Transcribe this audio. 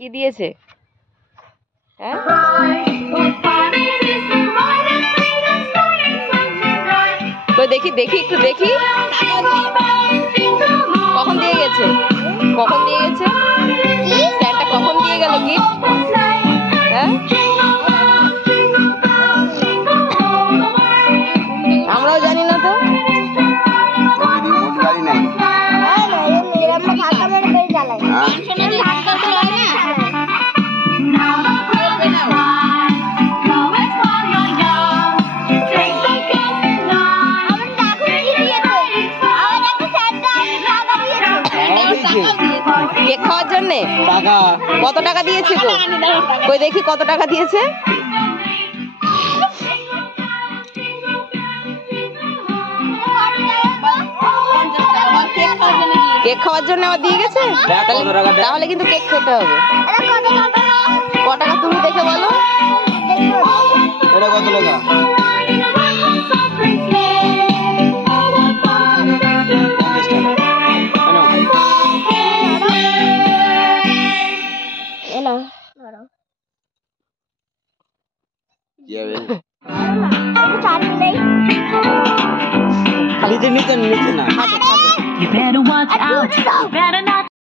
কি দিয়েছে? হ্যাঁ তো দেখি দেখি একটু দেখি কখন দিয়ে গেছে, কখন দিয়ে গেছে স্যারটা, কখন দিয়ে গেল গিফট? হ্যাঁ আমরাও জানি না তো। কেক খাওয়ার জন্য কত টাকা দিয়েছে গো? কই দেখি কত টাকা দিয়েছে। কেক খাওয়ার জন্য আবার দিয়ে গেছে, তাহলে কিন্তু কেক খেতে হবে। ক টাকা তুমি দেখে বলো। কত টাকা? খালি তো নিচে না।